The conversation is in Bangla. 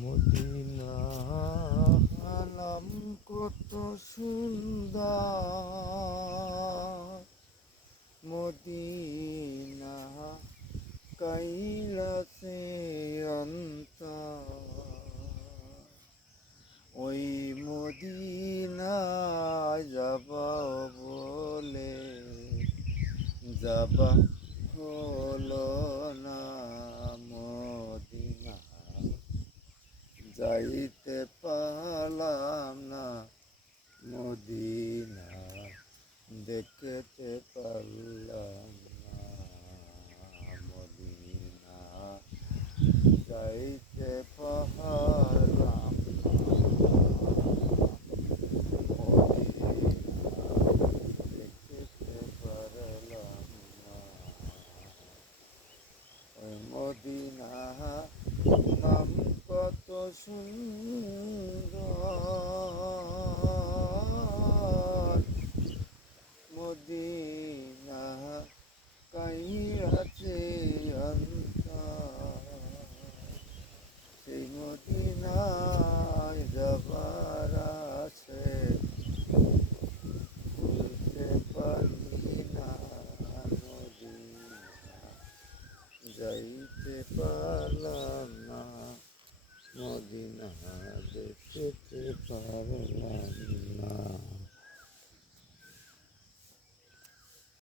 মদিনা আলাম কত সুন্দর, মদিনা কাইলাসে অন্তর। ওই মদিনায় যাবা বলে যাবা হলো না, মদিনা যাইতে পারলাম না, মদিনা দেখতে পারলাম না, মদিনা যাইতে পারলাম না, মদিনা দেখতে পারলাম না। ওই মদিনা নাম কত সুন্দর, মদিনা কাইয়াছে অন্তর। সেই মদিনায় যাবার আছে, বলতে পারি না, মদিনা যাইতে পারলাম না, মদিনা দেখতে পারলাম না।